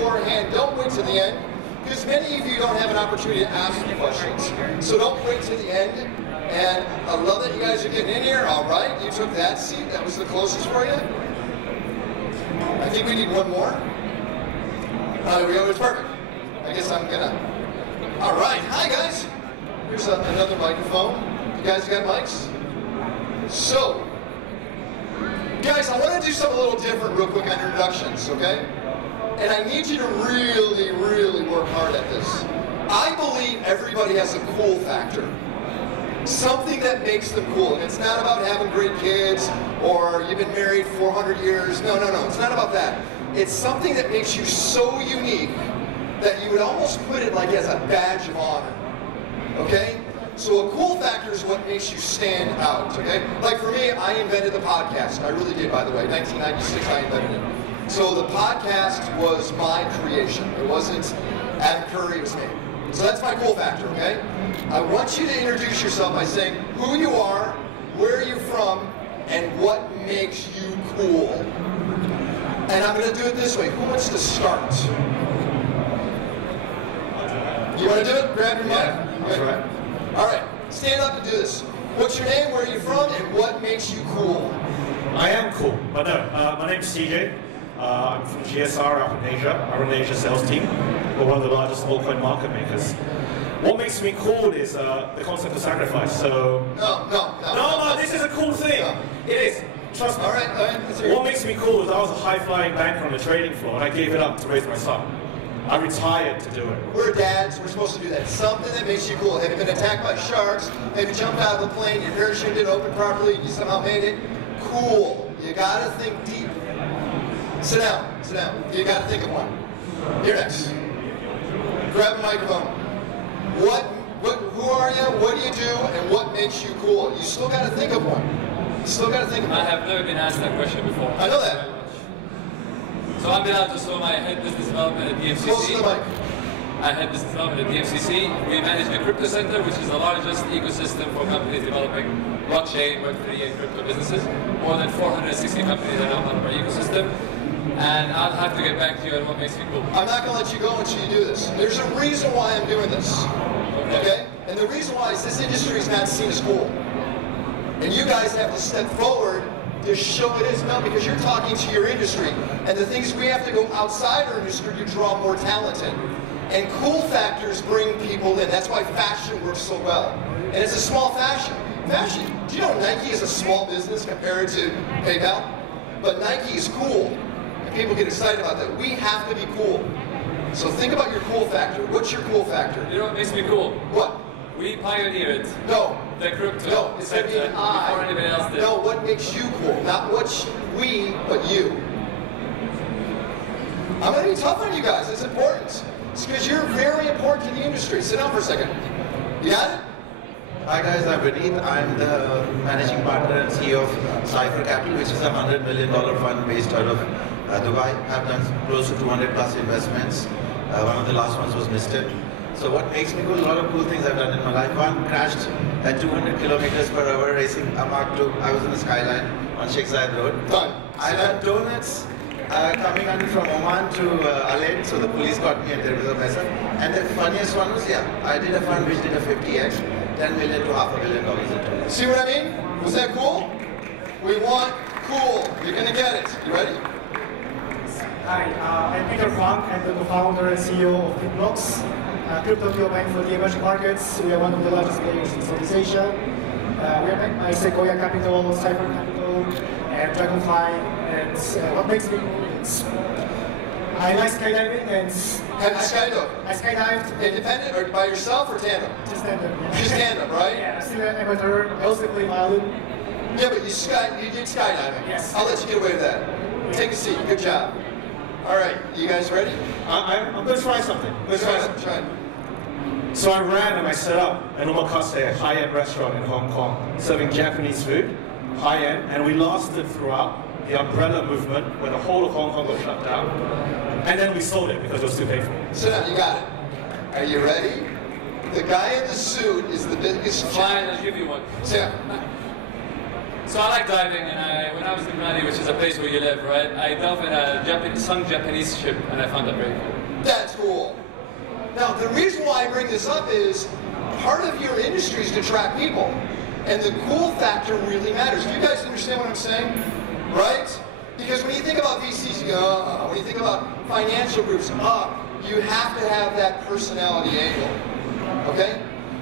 your hand. Don't wait to the end, because many of you don't have an opportunity to ask questions. So don't wait to the end. And I love that you guys are getting in here. All right, you took that seat. That was the closest for you. I think we need one more. There we go. It's perfect. I guess I'm gonna. All right. Hi, guys. Here's another microphone. You guys got mics? So, guys, I want to do something a little different real quick on introductions, okay? And I need you to really, really work hard at this. I believe everybody has a cool factor. Something that makes them cool. And it's not about having great kids or you've been married 400 years. No, no, no. It's not about that. It's something that makes you so unique that you would almost put it like as a badge of honor. Okay? So a cool factor is what makes you stand out, okay? Like for me, I invented the podcast. I really did, by the way. 1996, I invented it. So the podcast was my creation. It wasn't Adam Curry, it was me. So that's my cool factor, okay? I want you to introduce yourself by saying who you are, where you're from, and what makes you cool. And I'm going to do it this way. Who wants to start? You want to do it? Grab your mic? Yeah, that's right. All right, stand up and do this. What's your name, where are you from, and what makes you cool? I am cool, but no, my name's CJ. I'm from GSR out in Asia. I run the Asia sales team. We're one of the largest altcoin market makers. What makes me cool is the concept of sacrifice. So No, this is a cool thing. No. It is. Trust me. All right. What makes me cool is I was a high-flying banker on the trading floor, and I gave it up to raise my son. I retired to do it. We're dads, we're supposed to do that. Something that makes you cool. Have you been attacked by sharks? Have you jumped out of a plane, your parachute didn't open properly, you somehow made it? Cool. You gotta think deep. Sit down, sit down. You gotta think of one. You're next. Grab a microphone. Who are you, what do you do, and what makes you cool? You still gotta think of one. You still gotta think of one. I have never been asked that question before. I know that. So I'm Belal, Jassoma. I head business development at DMCC. Close to the mic. I head business development at DMCC. We manage the Crypto Center, which is the largest ecosystem for companies developing blockchain, Web3, and crypto businesses. More than 460 companies are now part of our ecosystem. And I'll have to get back to you on what makes me cool. I'm not going to let you go until you do this. There's a reason why I'm doing this. Okay? And the reason why is this industry is not seen as cool. And you guys have to step forward to show it is not, because you're talking to your industry. And the things we have to go outside our industry to draw more talent in. And cool factors bring people in. That's why fashion works so well. And it's a small fashion. Do you know Nike is a small business compared to PayPal? But Nike is cool. And people get excited about that. We have to be cool. So think about your cool factor. What's your cool factor? You know what makes me cool? What? We pioneered No. the crypto No, it's going to be an before anybody else I. did. No, what makes you cool? Not what we, but you. I'm going to be tough on you guys. It's important. It's because you're very important to the industry. Sit down for a second. You got it? Hi guys, I'm Vineet. I'm the managing partner and CEO of Cypher Capital, which is a $100 million fund based out of Dubai. I've done close to 200 plus investments. One of the last ones was listed. So what makes me cool? A lot of cool things I've done in my life. One, crashed at 200 kilometers per hour racing a Mark II. I was in the Skyline on Sheikh Zayed Road. Done. I've done donuts coming on from Oman to Alain, so the police caught me and there was a mess up. And the funniest one was, I did a fund which did a 50x, $10 million to $500 million in dollars. See what I mean? Was that cool? We want cool. You're going to get it. You ready? Hi, I'm Hoang. I'm the co-founder and CEO of Finblox, a crypto neobank for the emerging markets. We are one of the largest players in Southeast Asia. We are backed by Sequoia Capital, Cypher Capital, and Dragonfly. And what makes me cool is I like skydiving and Have you skydived? I skydived. Independent or by yourself or tandem? Just stand up. Just tandem, right? Yeah, I'm still an amateur. I also play violin. Yeah, but you did skydiving. Yes. I'll let you get away with that. Take a seat. Good job. All right, you guys ready? I'm going to try something. Try it. So I ran and I set up an omakase, a high-end restaurant in Hong Kong, serving Japanese food, high-end, and we lasted throughout the umbrella movement when the whole of Hong Kong got shut down. And then we sold it because it was too painful. Sit down, you got it. Are you ready? The guy in the suit is the biggest Fine, I'll give you one. Sit down. So I like diving, and when I was in Mali, which is a place where you live, right, I dove in a sunk Japanese ship, and I found that very cool. That's cool. Now, the reason why I bring this up is part of your industry is to attract people, and the cool factor really matters. Do you guys understand what I'm saying? Right? Because when you think about VCs, you go, when you think about financial groups, you have to have that personality angle. Okay?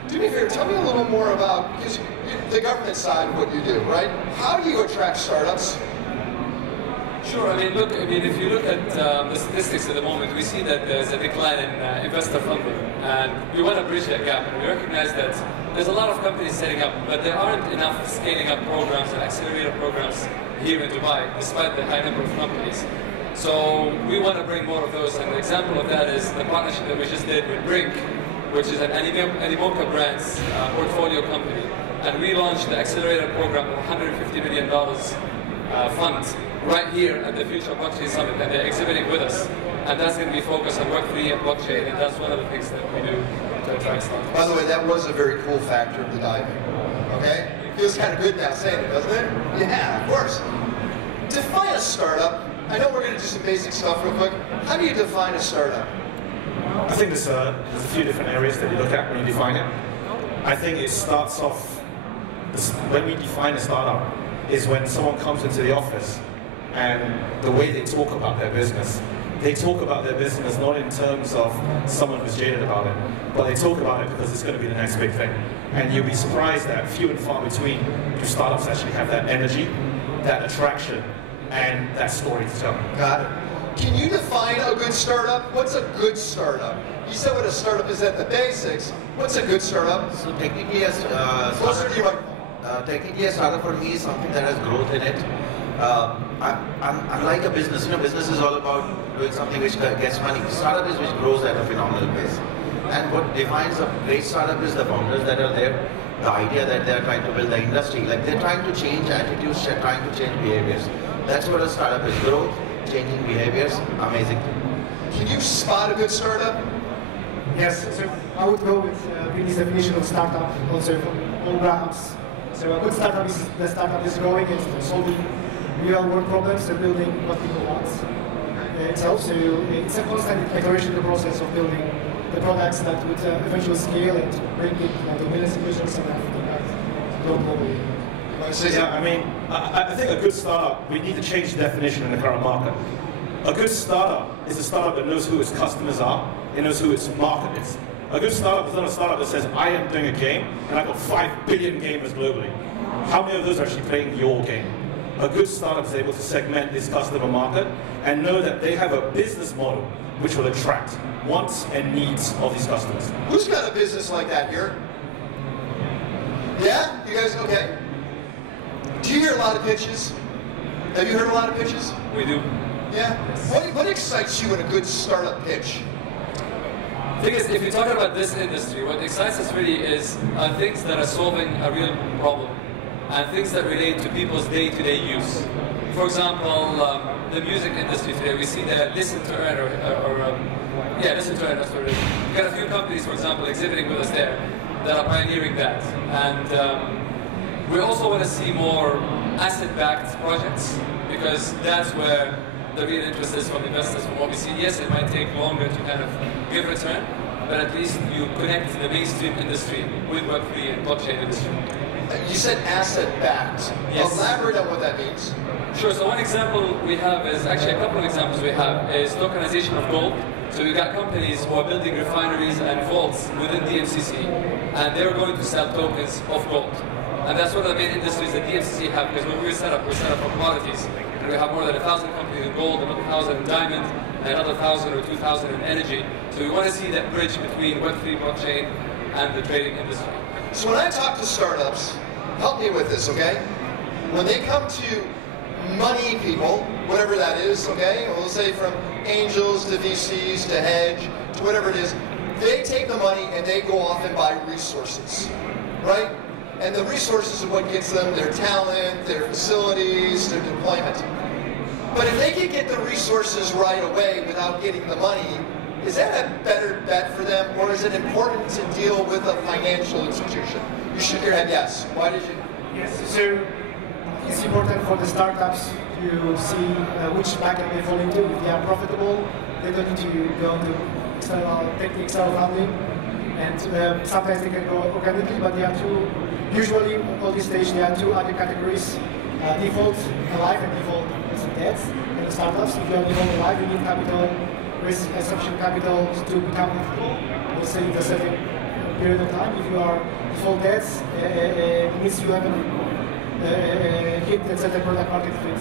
Do me a favor, tell me a little more about, because the government side of what you do, right? How do you attract startups? Sure. If you look at the statistics at the moment, we see that there's a decline in investor funding, and we want to bridge that gap. And we recognize that there's a lot of companies setting up, but there aren't enough scaling up programs and accelerator programs here in Dubai, despite the high number of companies. So we want to bring more of those. And an example of that is the partnership that we just did with Brink, which is an Animoca Brands portfolio company, and we launched the accelerator program of $150 million fund right here at the Future Blockchain Summit, and they're exhibiting with us. And that's going to be focused on Web3 and blockchain, and that's one of the things that we do to attract startups. By the way, that was a very cool factor of the diving. Okay? Feels kind of good now saying it, doesn't it? Yeah, of course. Define a startup. I know we're going to do some basic stuff real quick. How do you define a startup? I think there's a few different areas that you look at when you define it. I think it starts off, when we define a startup, is when someone comes into the office and the way they talk about their business. They talk about their business not in terms of someone who's jaded about it, but they talk about it because it's going to be the next big thing. And you'll be surprised that few and far between do startups actually have that energy, that attraction, and that story to tell. Got it. Can you define a good startup? What's a good startup? You said what a startup is at the basics. What's a good startup? So technically, Closer to your microphone. Technically, a startup for me is something that has growth in it. Unlike a business, business is all about doing something which gets money. Startup is which grows at a phenomenal pace. And what defines a great startup is the founders that are there, the idea that they're trying to build the industry. Like they're trying to change attitudes, they're trying to change behaviors. That's what a startup is: growth, changing behaviors. Amazing. Can you spot a good startup? Yes, so I would go with Vineet's definition of startup, also from all grounds. So a good startup is the startup is growing, it's solving real world problems and building what people want. It's also, it's a constant iteration process of building the products that would eventually scale and bring it to millions of users and have impact globally. I think a good startup, we need to change the definition in the current market. A good startup is a startup that knows who its customers are, it knows who its market is. A good startup is not a startup that says, I am doing a game, and I've got 5 billion gamers globally. How many of those are actually playing your game? A good startup is able to segment this customer market and know that they have a business model which will attract wants and needs of these customers. Who's got a business like that here? Yeah? You guys okay? Do you hear a lot of pitches? Have you heard a lot of pitches? We do. Yeah? What excites you in a good startup pitch? The thing is, if you're talking about this industry, what excites us really is things that are solving a real problem and things that relate to people's day-to-day use. For example, the music industry today, we see the listen to earn listen to earn. We've got a few companies, for example, exhibiting with us there that are pioneering that. And we also want to see more asset-backed projects because that's where the real interest is from investors. From what we see, yes, it might take longer to kind of give return, but at least you connect the mainstream industry with Web3 and blockchain industry. You said asset-backed. Yes. Elaborate on what that means. Sure, so one example we have is, actually a couple of examples we have, is tokenization of gold. So we've got companies who are building refineries and vaults within DMCC, and they're going to sell tokens of gold. And that's one of the main industries that DMCC have, because when we're set up for commodities. And we have more than 1,000 companies in gold, another 1,000 in diamond, and another 1,000 or 2,000 in energy. So we want to see that bridge between Web3 blockchain and the trading industry. So when I talk to startups, help me with this, okay? When they come to money people, whatever that is, okay? We'll say from angels to VCs to hedge to whatever it is, they take the money and they go off and buy resources, right? And the resources are what gets them their talent, their facilities, their deployment. But if they can get the resources right away without getting the money, is that a better bet for them, or is it important to deal with a financial institution? You shook your head yes. Why did you? Yes, so it's important for the startups to see which bucket they fall into. If they are profitable, they don't need to go to take the external funding. And sometimes they can go organically, but there are two, usually on this stage, there are two other categories. Default alive and default dead in the startups. If you are default alive, you need capital, raise sufficient capital to become profitable. We'll say in a certain period of time. If you are default dead, it means you haven't hit a certain product market fit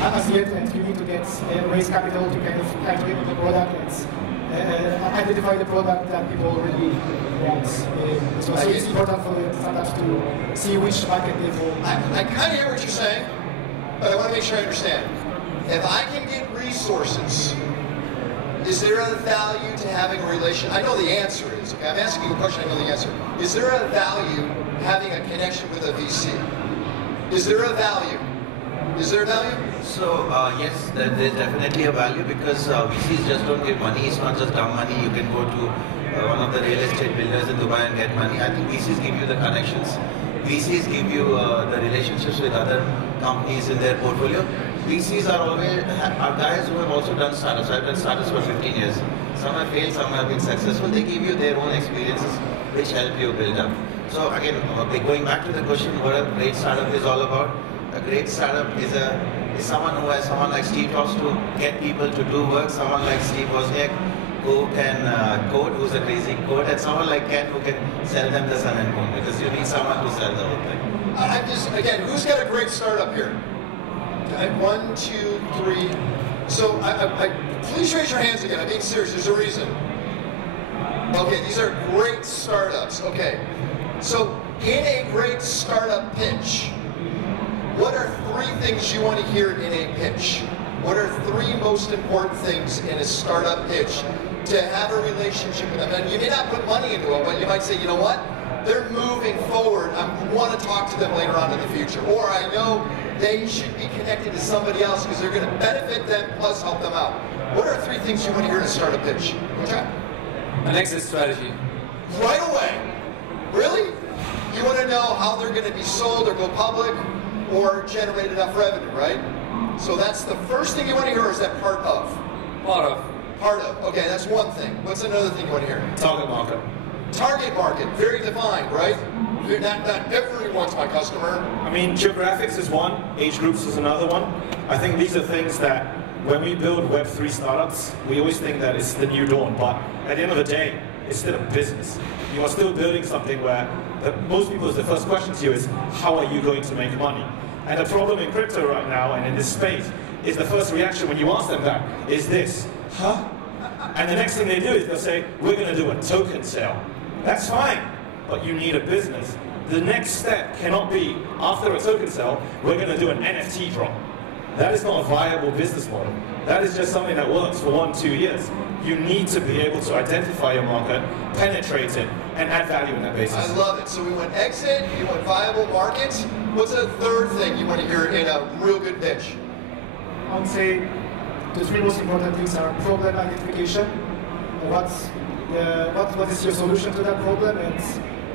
as yet, and you need to get raise capital to kind of activate the product and identify the product that people really want. So it's important for the startups to see which market they fall. I kind of hear what you're saying, but I want to make sure I understand. If I can get resources, is there a value to having a relation? I know the answer is, okay, I'm asking you a question, I know the answer. Is there a value having a connection with a VC? Is there a value? Is there a value? So yes, there's definitely a value because VCs just don't give money. It's not just dumb money. You can go to one of the real estate builders in Dubai and get money. I think VCs give you the connections. VCs give you the relationships with other companies in their portfolio. VCs are guys who have also done startups. I've done startups for 15 years. Some have failed, some have been successful. They give you their own experiences which help you build up. So again, going back to the question, what a great startup is all about. A great startup is someone who has someone like Steve Jobs to get people to do work, someone like Steve Wozniak who can code, who's a crazy code, and someone like Ken who can sell them the sun and moon, because you need someone to sell the whole thing. I'm just, again, who's got a great startup here? 1, 2, 3. So please raise your hands again. I'm being serious. There's a reason. Okay, these are great startups. Okay, so in a great startup pitch, what are 3 things you want to hear in a pitch? What are 3 most important things in a startup pitch to have a relationship with them? And you may not put money into it, but you might say, you know what? They're moving forward. I want to talk to them later on in the future. Or I know they should be connected to somebody else because they're going to benefit them plus help them out. What are 3 things you want to hear in a startup pitch? Okay. An exit strategy. Right away. Really? You want to know how they're going to be sold or go public or generate enough revenue, right? So that's the first thing you want to hear, or is that part of? Part of. Part of. Okay, that's one thing. What's another thing you want to hear? Target market. Target market, very defined, right? Not everyone's my customer. I mean, geographics is one, age groups is another one. I think these are things that when we build Web3 startups, we always think that it's the new dawn, but at the end of the day, it's still a business. You are still building something where most people's the first question to you is, how are you going to make money? And the problem in crypto right now and in this space is the first reaction when you ask them that is this, huh? And the next thing they do is they'll say, we're going to do a token sale. That's fine, but you need a business. The next step cannot be, after a token sale, we're going to do an NFT drop. That is not a viable business model. That is just something that works for 1, 2 years. You need to be able to identify your market, penetrate it, and add value in that basis. I love it. So we went exit, you went viable markets. What's the 3rd thing you want to hear in a real good pitch? I would say the 3 most important things are problem identification. What is your solution to that problem, and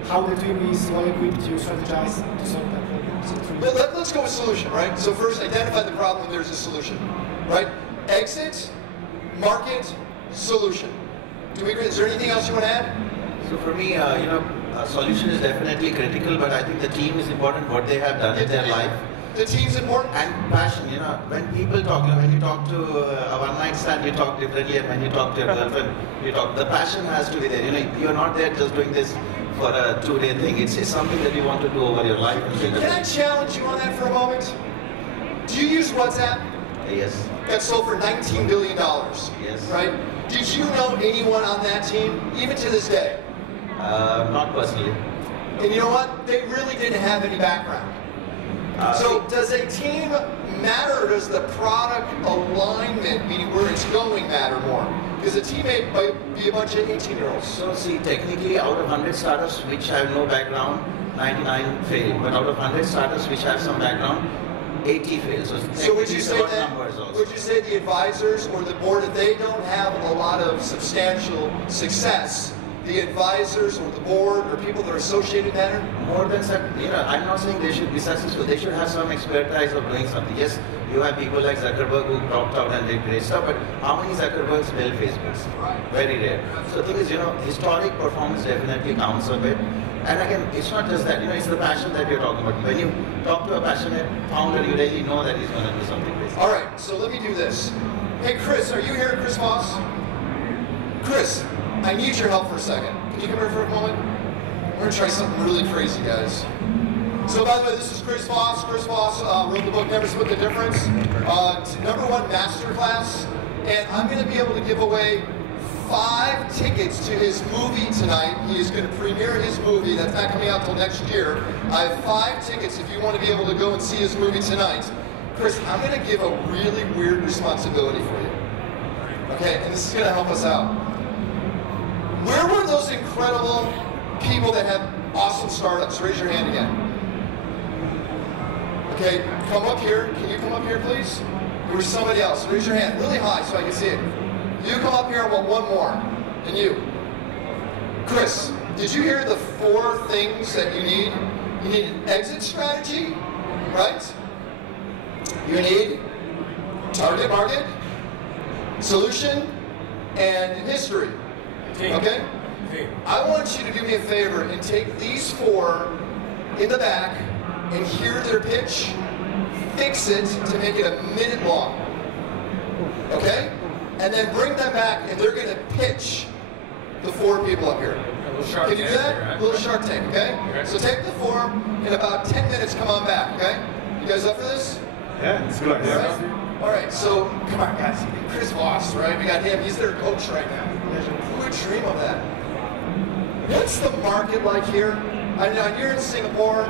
how the team is well equipped to strategize to solve that problem. So let's go with solution, right? So first, identify the problem, there's a solution, right? Exit, market, solution. Do we agree? Is there anything else you want to add? So for me, solution is definitely critical, but I think the team is important, what they have done in their life. The team's important? And passion, when people talk, when you talk to a one-night stand, you talk differently, and when you talk to your girlfriend, you talk, the passion has to be there. You're not there just doing this for a 2-day thing. It's something that you want to do over your life. Can I challenge you on that for a moment? Do you use WhatsApp? Yes. That sold for $19 billion. Yes. Right? Did you know anyone on that team, even to this day? Not personally. And you know what? They really didn't have any background. So does a team matter, or does the product alignment, meaning where it's going, matter more? Because a team may be a bunch of 18-year-olds. So see, technically out of 100 startups which have no background, 99 fail. But out of 100 startups which have some background, 80 fail. So would you say that, would you say the advisors or the board, if they don't have a lot of substantial success, the advisors or the board or people that are associated matter? More than, I'm not saying they should be successful. They should have some expertise of doing something. Yes, you have people like Zuckerberg who dropped out and did great stuff, but how many Zuckerbergs build Facebooks? Very rare. So the thing is, historic performance definitely counts a bit. And again, it's not just that, it's the passion that you're talking about. When you talk to a passionate founder, you really know that he's going to do something basic. All right, so let me do this. Hey, Chris, are you here, Chris Voss? Chris, I need your help for a second. Can you come here for a moment? We're going to try something really crazy, guys. So, by the way, this is Chris Voss. Chris Voss wrote the book, Never Split the Difference. It's #1 masterclass. And I'm going to be able to give away 5 tickets to his movie tonight. He is going to premiere his movie. That's not coming out till next year. I have 5 tickets if you want to be able to go and see his movie tonight. Chris, I'm going to give a really weird responsibility for you. Okay, and this is going to help us out. Where were those incredible people that have awesome startups? Raise your hand again. Okay, come up here. Can you come up here, please? There was somebody else. Raise your hand really high so I can see it. You come up here, I want one more. And you. Chris, did you hear the 4 things that you need? You need an exit strategy, right? You need target market, solution, and history. Okay? I want you to do me a favor and take these 4 in the back and hear their pitch, fix it to make it 1 minute long. Okay? And then bring them back and they're going to pitch the 4 people up here. Can you do that? A little Shark Tank, okay? So take the 4, in about 10 minutes come on back, okay? You guys up for this? Yeah, it's good. Yeah. All right, so come on, guys. Chris Voss, right? We got him. He's their coach right now. Who would dream of that? What's the market like here? I know you're in Singapore.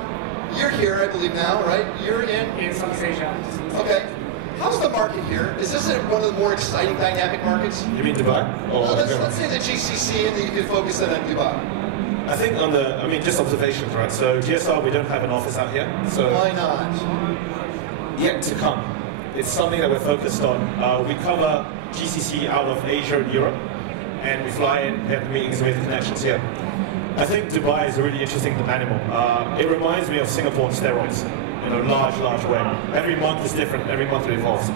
You're here, I believe now, right? You're in Southeast Asia. Okay. How's the market here? Is this one of the more exciting, dynamic markets? You mean Dubai? Let's say the GCC, and then you can focus in on Dubai. I think just observations, right? So GSR, we don't have an office out here. So why not? Yet to come. It's something that we're focused on. We cover GCC out of Asia and Europe, and we fly in, have meetings with connections here. I think Dubai is a really interesting animal. It reminds me of Singapore on steroids, in a large way. Every month is different, every month it evolves.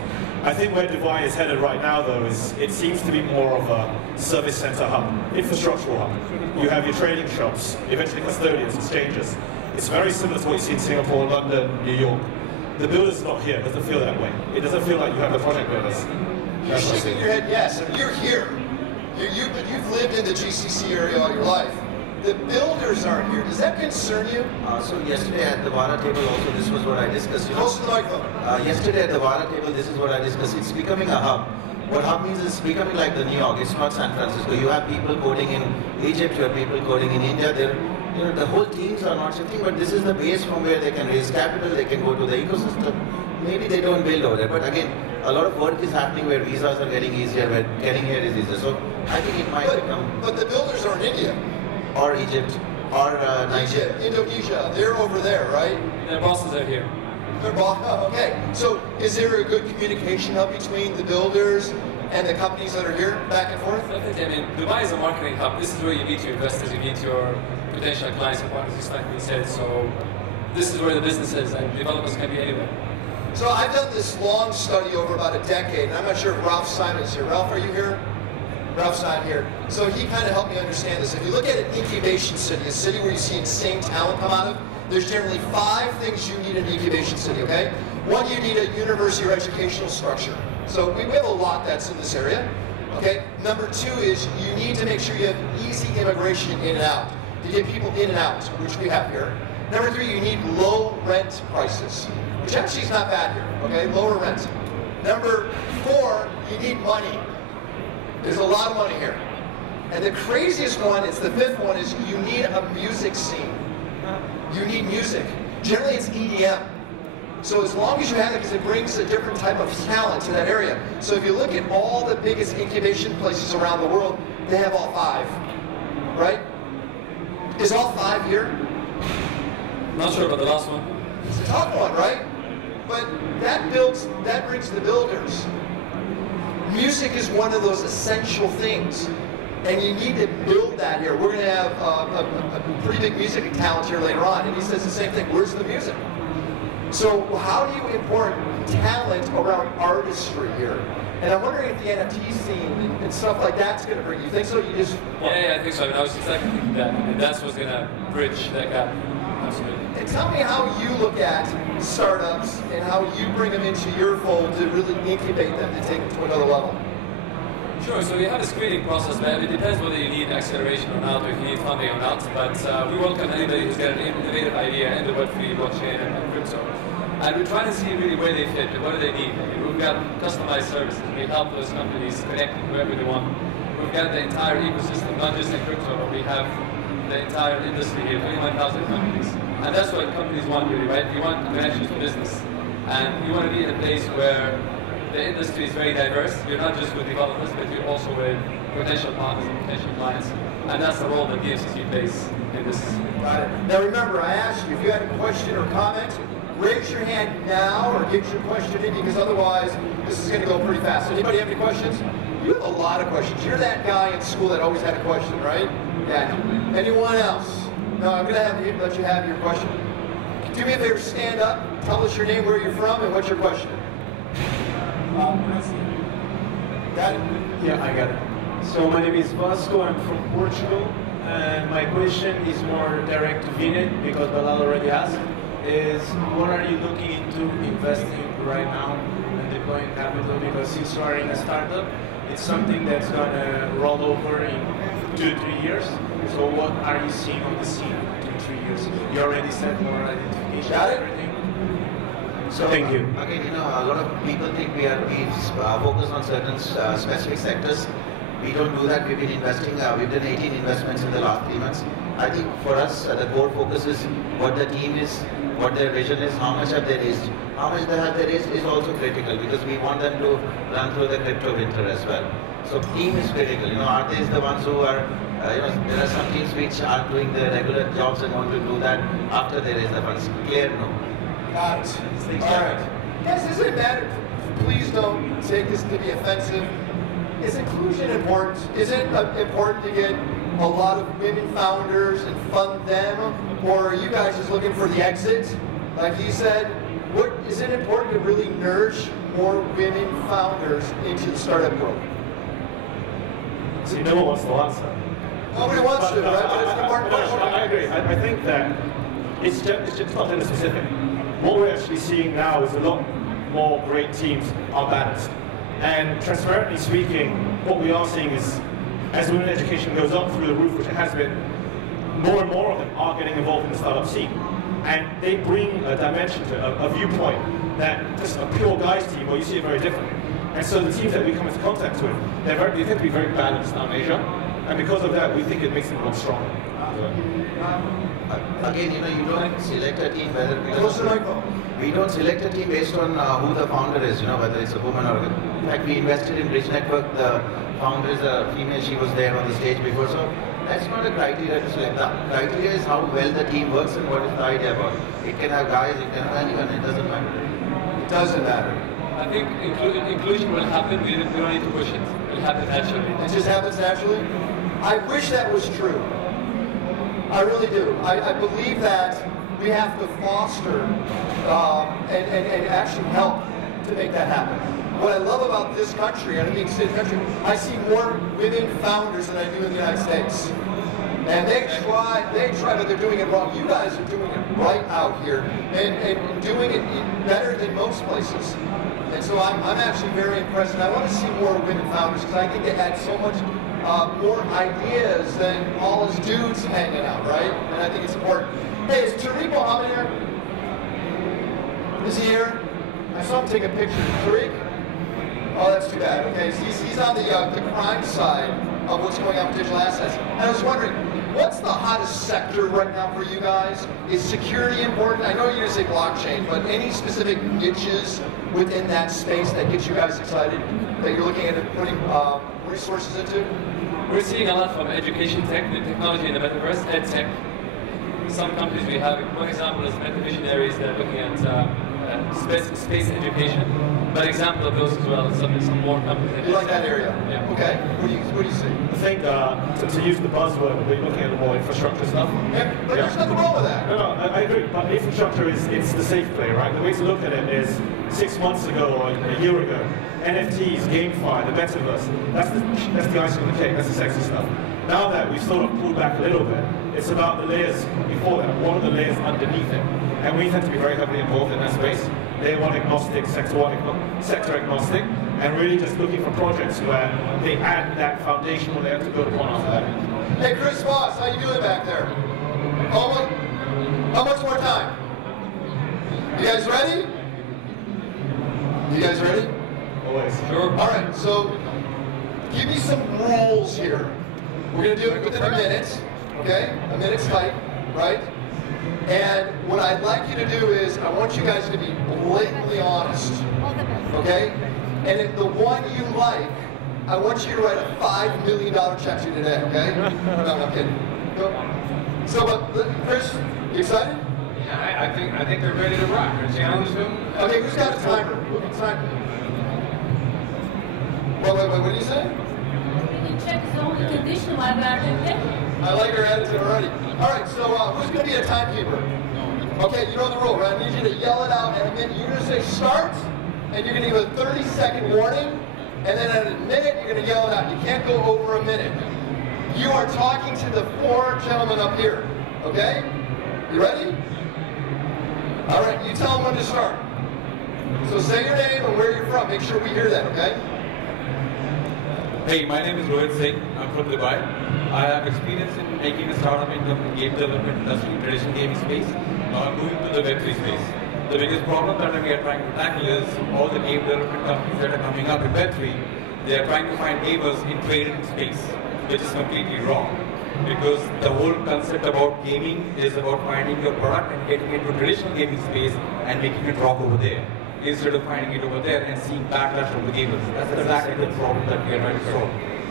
I think where Dubai is headed right now, though, is it seems to be more of a service center hub, infrastructural hub. You have your trading shops, eventually custodians, exchanges. It's very similar to what you see in Singapore, London, New York. The builder's not here, it doesn't feel that way. It doesn't feel like you have the project builders. You're shaking your head yes, and you're here. You've lived in the GCC area all your life. The builders aren't here. Does that concern you? So yesterday at the VARA table also, this was what I discussed. Close to the microphone. Yesterday at the VARA table, this is what I discussed. It's becoming a hub. What hub means is becoming like the New York. It's not San Francisco. You have people coding in Egypt, you have people coding in India. The whole teams are not shifting, but this is the base from where they can raise capital, they can go to the ecosystem. Maybe they don't build over there, but again, a lot of work is happening where visas are getting easier, where getting here is easier. So I think it might become... But the builders are in India. Or Egypt, or Nigeria. Indonesia, they're over there, right? Their bosses are here. Okay, so is there a good communication hub between the builders and the companies that are here, back and forth? Definitely. I mean, Dubai is a marketing hub. This is where you meet your investors, you meet your potential clients and partners, just like we said. So this is where the business is, and developers can be anywhere. So I've done this long study over about a decade, and I'm not sure if Ralph Simon's here. Ralph, are you here? Ralph's not here. So he kind of helped me understand this. If you look at an incubation city, a city where you see insane talent come out of, there's generally 5 things you need in an incubation city, okay? 1, you need a university or educational structure. So we have a lot that's in this area, okay? Number 2 is you need to make sure you have easy immigration in and out, to get people in and out, which we have here. Number 3, you need low rent prices, which actually is not bad here, okay? Lower rent. Number 4, you need money. There's a lot of money here. And the craziest one, it's the 5th one, is you need a music scene. You need music. Generally it's EDM. So as long as you have it, because it brings a different type of talent to that area. So if you look at all the biggest incubation places around the world, they have all 5, right? Is all 5 here? Not sure about the last one. It's a top one, right? But that brings the builders. Music is one of those essential things. And you need to build that here. We're going to have a pretty big music talent here later on, and he says the same thing. Where's the music? So how do you import talent around artistry here? And I'm wondering if the NFT scene and stuff like that's going to bring you think so? You just yeah, I think so. I mean, I was exactly thinking that, and that's what's going to bridge that gap. Absolutely. And tell me how you look at startups and how you bring them into your fold to really incubate them to take them to another level. Sure, so we have a screening process, but it depends whether you need acceleration or not, or if you need funding or not. But we welcome anybody who's got an innovative idea in the Web3, blockchain, and crypto. And we're trying to see really where they fit and what do they need. We've got customized services. We help those companies connect wherever they want. We've got the entire ecosystem, not just in crypto, but we have the entire industry here, 21,000 companies. And that's what companies want really, right? You want connections to business. And you want to be in a place where the industry is very diverse. You're not just with developers, but you're also with potential partners and potential clients. And that's the role that DMCC plays in this. Got it. Now remember, I asked you if you had a question or comment, raise your hand now or get your question in, because otherwise this is going to go pretty fast. Anybody have any questions? You have a lot of questions. You're that guy in school that always had a question, right? Yeah. Anyone else? No, I'm going to let you have your question. Do me a favor, stand up, tell us your name, where you're from, and what's your question? Got it? Yeah, I got it. So my name is Vasco, I'm from Portugal, and my question is more direct to Vineet, because Belal already asked, is what are you looking into investing right now and deploying capital? Because since you are in a startup, it's something that's going to roll over in 2 to 3 years. So what are you seeing on the scene in 2 to 3 years? You already said more identification and everything. So thank you. Again, you know, a lot of people think we focus on certain specific sectors. We don't do that. We've been investing. We've done 18 investments in the last 3 months. I think for us, the core focus is what the team is, what their vision is, how much have they raised. How much they have they raised is also critical, because we want them to run through the crypto winter as well. So team is critical. You know, are they the ones who are, you know, there are some teams which are doing their regular jobs and want to do that after they raise the funds. Clear no. Got it. All right. Guys, doesn't it matter? Please don't take this to be offensive. Is inclusion important? Is it important to get a lot of women founders and fund them? Or are you guys just looking for the exit? Like he said, is it important to really nourish more women founders into the startup world? See, no one wants to answer. Nobody wants to, right? But it's an important question. I agree. I think that it's just not gender specific. What we're actually seeing now is a lot more great teams are balanced. And transparently speaking, what we are seeing is, as women education goes up through the roof, which it has been, more and more of them are getting involved in the startup scene. And they bring a dimension to a viewpoint that just a pure guys team, well, you see it very differently. And so the teams that we come into contact with, they tend to be very balanced now in Asia. And because of that, we think it makes them a lot stronger. Again, you know, you don't select a team whether because we don't select a team based on who the founder is, you know, whether it's a woman or in fact, we invested in Bridge Network. The founder is a female. She was there on the stage before, so that's not a criteria to select. The criteria is how well the team works and what is the idea about. It can have guys, it can have anyone. It doesn't matter. It doesn't matter. I think inclusion will happen. We don't need to push it. It will happen naturally. It just happens naturally? I wish that was true. I really do. I believe that we have to foster and actually help to make that happen. What I love about this country, and being a state country, I see more women founders than I do in the United States. And they try, but they're doing it wrong. You guys are doing it right out here and doing it better than most places. And so I'm actually very impressed, and I want to see more women founders because I think they add so much more ideas than all us dudes hanging out, right? And I think it's important. Hey, is Tariq Mohammed here? Is he here? I saw him take a picture. Tariq? Oh, that's too bad. Okay, so he's on the crime side of what's going on with digital assets. And I was wondering, what's the hottest sector right now for you guys? Is security important? I know you're going to say blockchain, but any specific niches within that space that gets you guys excited, that you're looking at putting resources into? We're seeing a lot from education tech, the technology in the metaverse, ed tech. Some companies we have, one example is Meta Visionaries that are looking at space education. But example of those as well, some more companies. You like that area? Yeah. Okay. What do you see? I think to use the buzzword, we're looking at the more infrastructure stuff. Yeah, but there's nothing wrong with that. No, I agree. But infrastructure it's the safe play, right? The way to look at it is 6 months ago or a year ago, NFTs, GameFi, the metaverse, that's the icing on the cake, that's the sexy stuff. Now that we've sort of pulled back a little bit, it's about the layers before that, what are the layers underneath it? And we tend to be very heavily involved in that space. Layer 1 agnostic, sector agnostic, and really just looking for projects where they add that foundational layer to build upon after that. Hey, Chris Voss, how you doing back there? How much more time? You guys ready? You guys ready? Always. Sure. All right, so give me some rules here. We're going to do it within a minute, okay? A minute's tight, right? And what I'd like you to do is, I want you guys to be blatantly honest, okay? And if the one you like, I want you to write a $5 million check to today, okay? No, I'm kidding. Go. So, Chris, you excited? Yeah, I think they're ready to rock. We're challenge them. Okay, who's got a timer? Who's got a timer? Wait, what did you say? You can check the only condition while we are doing it. I like your attitude already. All right, so who's going to be a timekeeper? Okay, you know the rule, right? I need you to yell it out, and then you're going to say start, and you're going to give a 30-second warning, and then at a minute, you're going to yell it out. You can't go over a minute. You are talking to the 4 gentlemen up here, okay? You ready? All right, you tell them when to start. So say your name and where you're from. Make sure we hear that, okay? Hey, my name is Rohit Singh. I'm from Dubai. I have experience in making a startup in the game development industry, traditional gaming space. Now I'm moving to the Web3 space. The biggest problem that we are trying to tackle is all the game development companies that are coming up in Web3, they are trying to find gamers in trading space, which is completely wrong. Because the whole concept about gaming is about finding your product and getting into traditional gaming space and making it rock over there, instead of finding it over there and seeing backlash from the gamers. That's exactly the problem that we are trying to solve.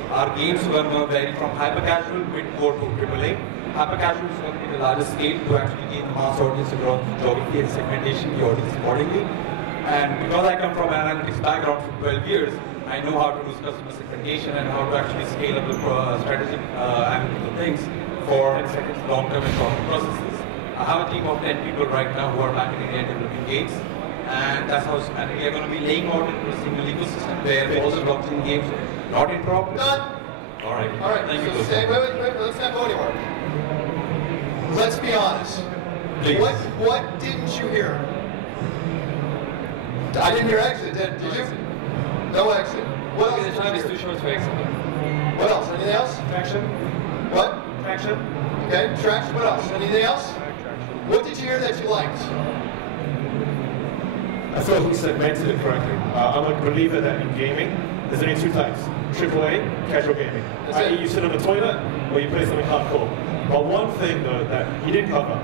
Our games were going to vary from hyper-casual, mid-core to AAA. Hyper-casual is going to be the largest scale to actually gain the mass audience across geography and segmentation the audience accordingly. And because I come from an analytics background for 12 years, I know how to do customer segmentation and how to actually scale up the strategic analytical things for long-term and short-term processes. I have a team of 10 people right now who are back in India developing games. And that's how we are going to be laying out into a single ecosystem where all the blockchain games not interoperable. Done. All right. Thank you. Wait, let's not go anywhere. Let's be honest. Please. What didn't you hear? I didn't hear exit, did you? No exit. What else The did time you is hear? too short to exit. What else? Anything else? Traction. What? Traction. Okay, traction. What else? Anything else? What did you hear that you liked? I thought he segmented it correctly. I'm a believer that in gaming, there's only 2 types. AAA, casual gaming. I.e. you sit on the toilet or you play something hardcore. But one thing though that he didn't cover,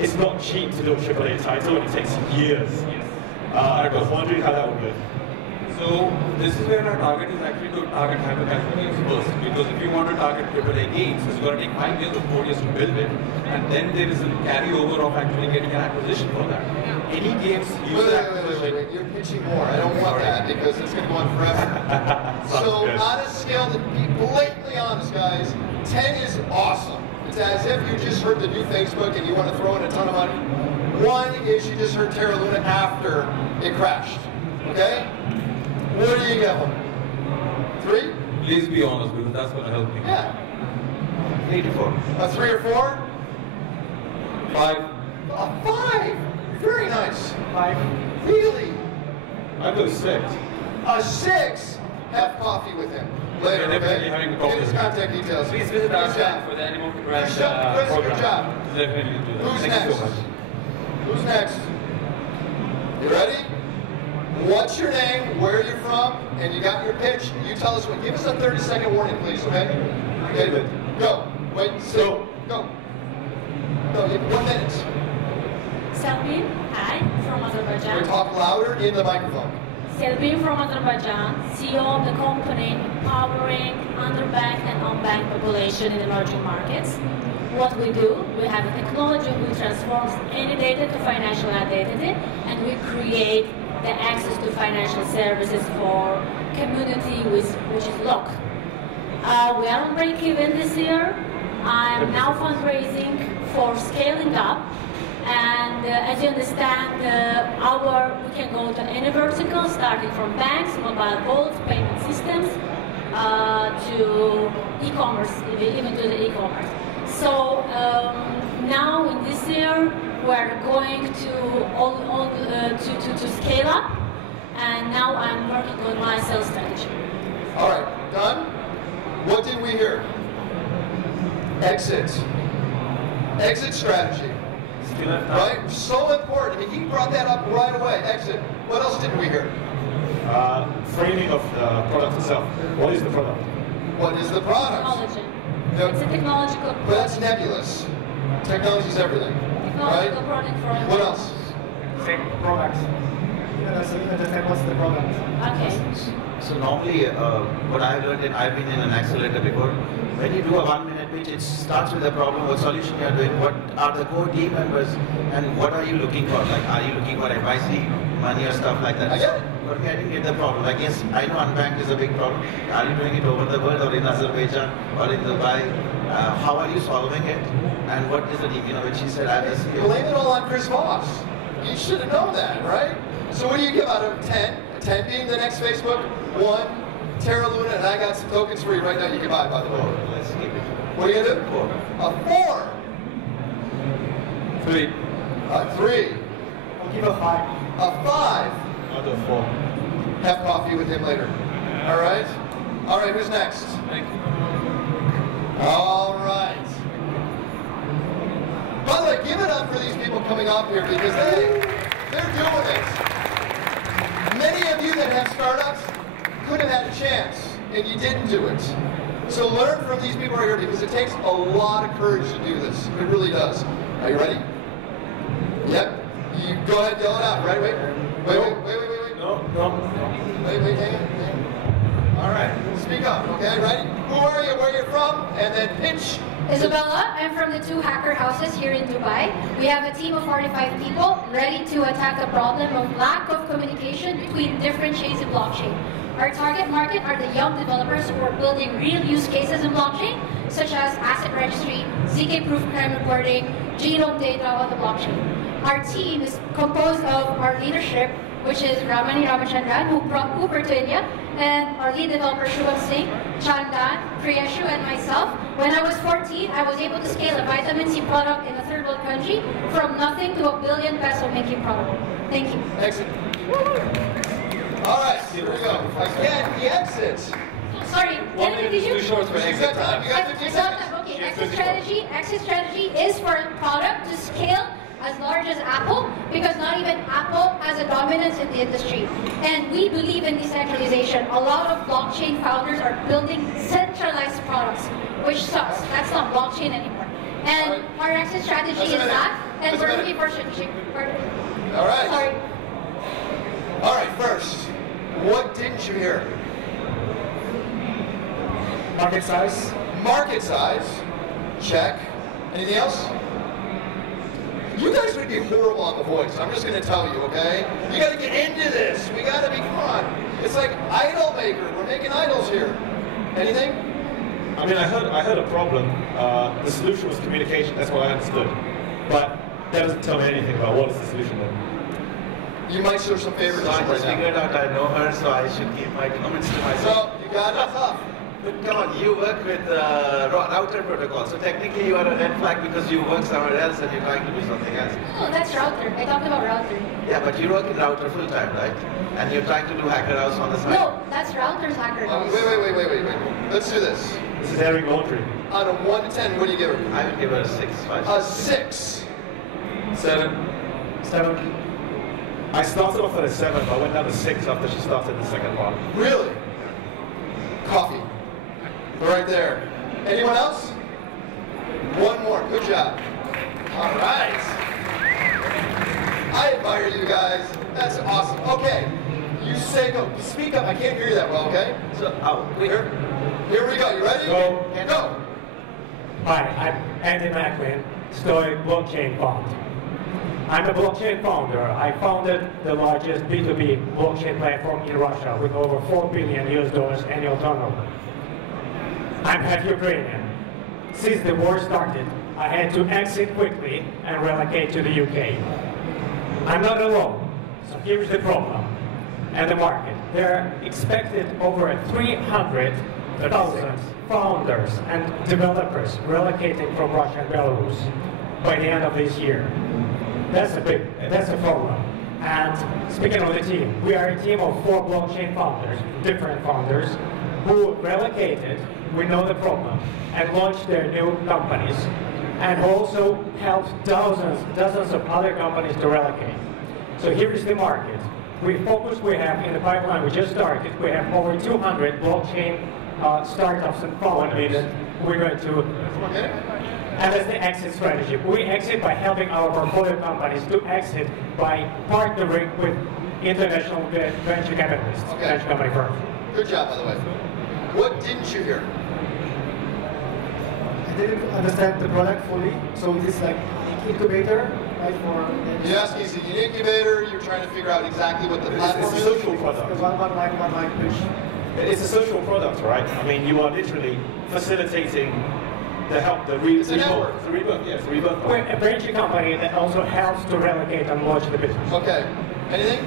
it's not cheap to do a AAA title and it takes years. I was wondering how that would go. So this is where our target is actually to target hyper-casual games first. Because if you want to target AAA games, it's going to take 5 years or 4 years to build it. And then there is a carryover of actually getting an acquisition for that. Any games use Wait. You're pitching more. I don't want that because it's going to go on forever. So on a scale to be blatantly honest, guys, 10 is awesome. It's as if you just heard the new Facebook and you want to throw in a ton of money. 1 is you just heard Terra Luna after it crashed. Okay? What do you get one? 3? Please be honest because that's going to help me. Yeah. 3 to 4. A 3 or 4? 5. A 5! Very nice. 5. Really? I go 6. A 6? Have coffee with him. Later, We're definitely okay? having a coffee. Give his contact details. Please visit our Good stand job. for the Animal Good Congrats job. Chris, program. good job. Definitely do that. Who's Thank next? you so much. Who's next? You ready? What's your name, where you're from, and you got your pitch. You tell us what. Give us a 30-second warning, please, okay? Okay, go. Wait, so, go. No, you have 1 minute. Selby, hi, from We're Azerbaijan. talk louder in the microphone. Selbin from Azerbaijan, CEO of the company empowering underbanked and unbanked population in emerging markets. What we do, we have a technology which transforms any data to financial identity, and we create the access to financial services for community which is locked. We are on break-even this year. I'm now fundraising for scaling up. And as you understand, we can go to any vertical, starting from banks, mobile vaults, payment systems, to e-commerce, even to the e-commerce. So now in this year, we're going to scale up, and now I'm working on my sales strategy. All right, done. What did we hear? Exit. Exit strategy. Right? So important. I mean, he brought that up right away. Exit. What else did we hear? Framing of the product itself. What is the product? What is the product? Technology. No, it's a technological product. But that's nebulous. Technology is everything. Technological Right? product for What else? Same product. Understand what's the problem. Okay. So normally, what I've learned, and I've been in an accelerator before, when you do a 1-minute pitch, it starts with a problem, what solution you are doing, what are the core team members, and what are you looking for? Like, are you looking for advisory money or stuff like that? I get it. But I didn't get the problem. Like, yes, I know unbanked is a big problem. Are you doing it over the world or in Azerbaijan or in Dubai? How are you solving it? And what is the team? You know, which he said, I was. Blame it all on Chris Voss. You should have known that, right? So what do you give out of 10? 10 being the next Facebook, 1, Terra Luna, and I got some tokens for you right now you can buy, by the way. Let's keep it. What are you going to do? 4. A 4. 3. A 3. I'll give a 5. A 5. I'll do a 4. Have coffee with him later. All right? All right, who's next? Thank you. All right. By the way, give it up for these people coming up here because they're doing it. Many of you that have startups could have had a chance, and you didn't do it. So learn from these people right here because it takes a lot of courage to do this. It really does. Are you ready? Yep. You go ahead, yell it out. Right? Wait. No. Wait, hang on. All right. Speak up, okay? Ready? Who are you? Where are you from? And then pitch. Isabella, I'm from the 2 hacker houses here in Dubai. We have a team of 45 people ready to attack the problem of lack of communication between different chains in blockchain. Our target market are the young developers who are building real use cases in blockchain, such as asset registry, ZK-proof crime reporting, genome data on the blockchain. Our team is composed of our leadership, which is Ramani Ramachandran, who brought Uber to India, and our lead developer Chuan, Chandan, Priyashu, and myself. When I was 14, I was able to scale a vitamin C product in a third world country from nothing to $1 billion making product. Thank you. Excellent. All right, here we go. Again, the exit. Sorry, 1 minute is too short for exit. You got 15 seconds. Okay, exit strategy is for a product to scale as large as Apple, because not even Apple has a dominance in the industry. And we believe in decentralization. A lot of blockchain founders are building centralized products, which sucks. That's not blockchain anymore. And our exit strategy is that, and we're looking for strategic partners. All right. Sorry. All right, first, what didn't you hear? Market size. Market size. Check. Anything else? You guys would be horrible on The Voice. I'm just going to tell you, okay? You got to get into this. We got to be, come on. It's like idol maker. We're making idols here. Anything? I mean, I heard a problem. The solution was communication. That's what I understood. But that doesn't tell me anything about what is the solution then. You might show some favoritism I right just now. figured out I know her, so I should keep my comments to myself. So, you got it tough. But come on, you work with router protocol, so technically you are a red flag because you work somewhere else and you're trying to do something else. Oh, that's router. I talked about router. Yeah, but you work in router full time, right? And you're trying to do hacker house on the side. No, that's router's hacker house. Wait. Let's do this. This is airing laundry. Out of 1 to 10, what do you give her? I would give her a 6, 5. A 6. 7. 7. I started off at a 7, but I went down to 6 after she started the second part. Really? Coffee. Right there. Anyone else? One more. Good job. All right. I admire you guys. That's awesome. Okay. You say go. Speak up. I can't hear you that well. Okay. So, Here we go. You ready? Go. Go. Hi, I'm Andy Macklin, Stoic Blockchain Fund. I'm a blockchain founder. I founded the largest B2B blockchain platform in Russia with over $4 billion annual turnover. I'm half Ukrainian. Since the war started, I had to exit quickly and relocate to the UK. I'm not alone, so here's the problem. And the market. There are expected over 300,000 founders and developers relocating from Russia and Belarus by the end of this year. That's a problem. And speaking of the team, we are a team of 4 blockchain founders, different founders, who relocated, we know the problem, and launched their new companies, and who also helped dozens of other companies to relocate. So here is the market. We have in the pipeline we just started, we have over 200 blockchain startups and founders. We're going to, and that's the exit strategy. We exit by helping our portfolio companies to exit by partnering with international venture capitalists, venture company firms. Good job, by the way. What didn't you hear? I didn't understand the product fully, so it is like an incubator, right? Yes, it's an incubator. You're trying to figure out exactly what the platform is. It's a social product. One like pitch. It's a social product, right? I mean, you are literally facilitating the rebirth. Yes, rebirth. We're a venture company that also helps to relocate and launch the business. Okay. Anything?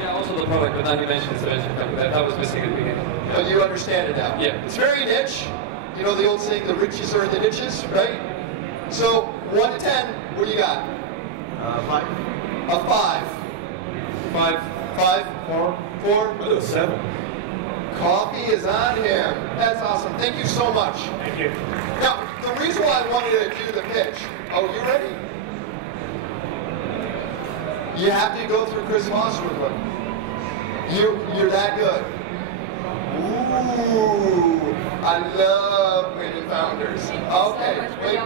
Yeah, also the product, but now you mentioned it's a venture company. That was missing at the beginning. But you understand it now. Yeah. It's very niche. You know the old saying, the riches are in the niches, right? So, 1 to 10, what do you got? 5. A 5. 5. 5? 4. 4? I'll do a 7. Coffee is on him. That's awesome. Thank you so much. Thank you. Now, the reason why I wanted to do the pitch, oh, you ready? You have to go through Chris Voss real quick. You're that good. Ooh, I love winning founders. Okay, wait.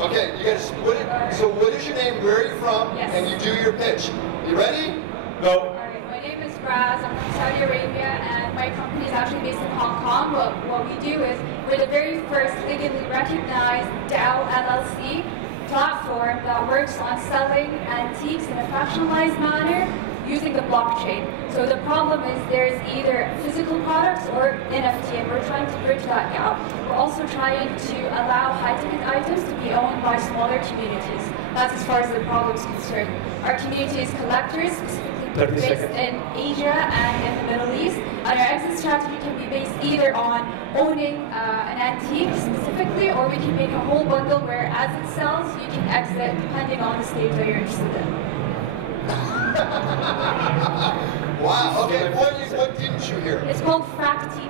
Okay, you gotta split it. So what is your name, where are you from, and you do your pitch. You ready? Go. Alright, my name is Raz, I'm from Saudi Arabia, and my company is actually based in Hong Kong. But what we do is, we're the very first legally recognized DAO LLC platform that works on selling antiques in a fractionalized manner using the blockchain. So the problem is there's either physical products or NFT, and we're trying to bridge that gap. We're also trying to allow high-ticket items to be owned by smaller communities. That's as far as the problem is concerned. Our community is collectors, specifically based in Asia and in the Middle East. And our exit strategy can be based either on owning an antique specifically, or we can make a whole bundle where as it sells, you can exit depending on the stage that you're interested in. Wow, okay, what didn't you hear? It's called Fractique.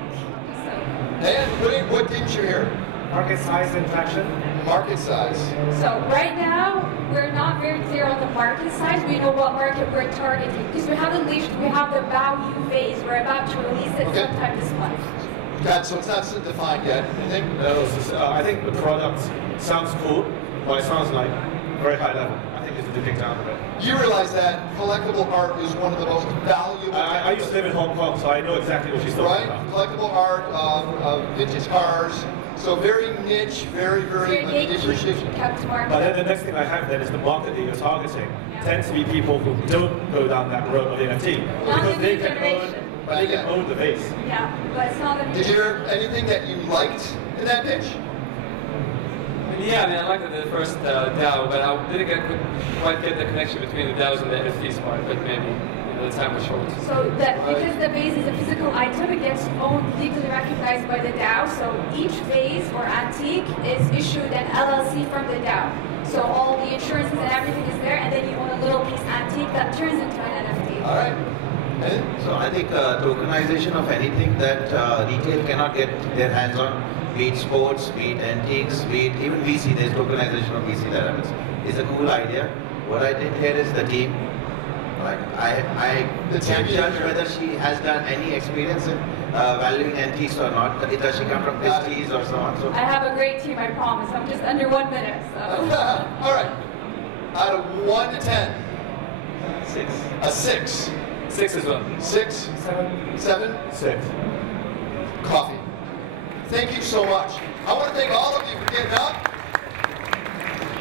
And what didn't you hear? Market size and traction. Market size. So right now, we're not very clear on the market size. We know what market we're targeting because we haven't leashed, we have the value phase. We're about to release it sometime this month. God, so it's not defined yet. Anything? No, I think the product sounds cool, but it sounds like very high level. I think it's the big down of it. You realize that collectible art is one of the most valuable. I used to live in Hong Kong, so I know exactly what she's talking about. Collectible art, vintage cars. So very niche, very differentiation. But then the next thing I have then is the market that you're targeting tends to be people who don't go down that road of NFT because they can own the base. Yeah, but it's not the Did you hear anything that you liked in that pitch? Yeah, I mean, I liked the first DAO, but I didn't quite get the connection between the DAOs and the NFTs part, but maybe the time was short. So that because the vase is a physical item, it gets owned legally recognized by the DAO. So each vase or antique is issued an LLC from the DAO. So all the insurances and everything is there, and then you own a little piece antique that turns into an NFT. All right. So I think tokenization of anything that retail cannot get their hands on, be it sports, be it antiques, be it even VC, there's tokenization of VC that happens. It's a cool idea. What I didn't hear is the team. Like I can't judge whether she has done any experience in valuing antiques or not. Does she come from Christie's or so on? So I have a great team, I promise. I'm just under 1 minute. So. All right. Out of 1 to 10. 6. A 6. 6 as well. 6? 7? 6. Coffee. Thank you so much. I want to thank all of you for getting up.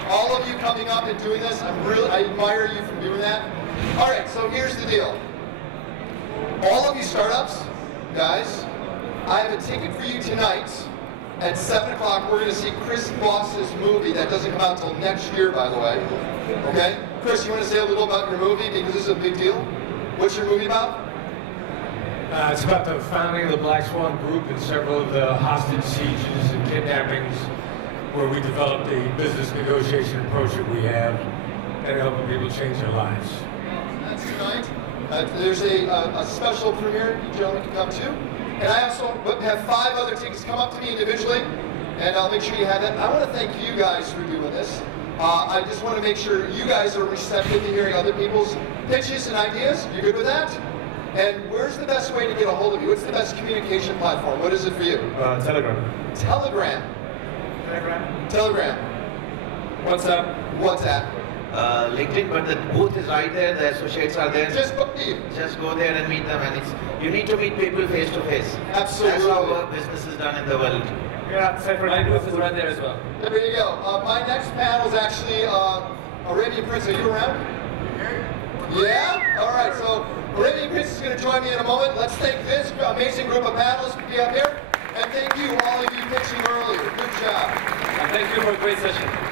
All of you coming up and doing this. I admire you for doing that. All right, so here's the deal. All of you startups, guys, I have a ticket for you tonight. At 7 o'clock, we're going to see Chris Voss's movie. That doesn't come out until next year, by the way. Okay? Chris, you want to say a little about your movie? Because this is a big deal. What's your movie about? It's about the founding of the Black Swan Group and several of the hostage sieges and kidnappings where we developed the business negotiation approach that we have and helping people change their lives. That's tonight. There's a special premiere you gentlemen can come to. And I also have 5 other tickets. Come up to me individually, and I'll make sure you have that. I want to thank you guys for doing this. I just want to make sure you guys are receptive to hearing other people's pitches and ideas. You good with that? And where's the best way to get a hold of you? What's the best communication platform? What is it for you? Telegram. Telegram. Telegram. WhatsApp. WhatsApp. LinkedIn, but the booth is right there, the associates are there. Just go there and meet them, and you need to meet people face to face. Absolutely. That's how work business is done in the world. Yeah, my booth is right there as well. There you go. My next panel is actually Arabian Prince. Are you around? Yeah? All right, so Arabian Prince is going to join me in a moment. Let's thank this amazing group of panelists for being up here. And thank you, all of you pitching earlier. Good job. And thank you for a great session.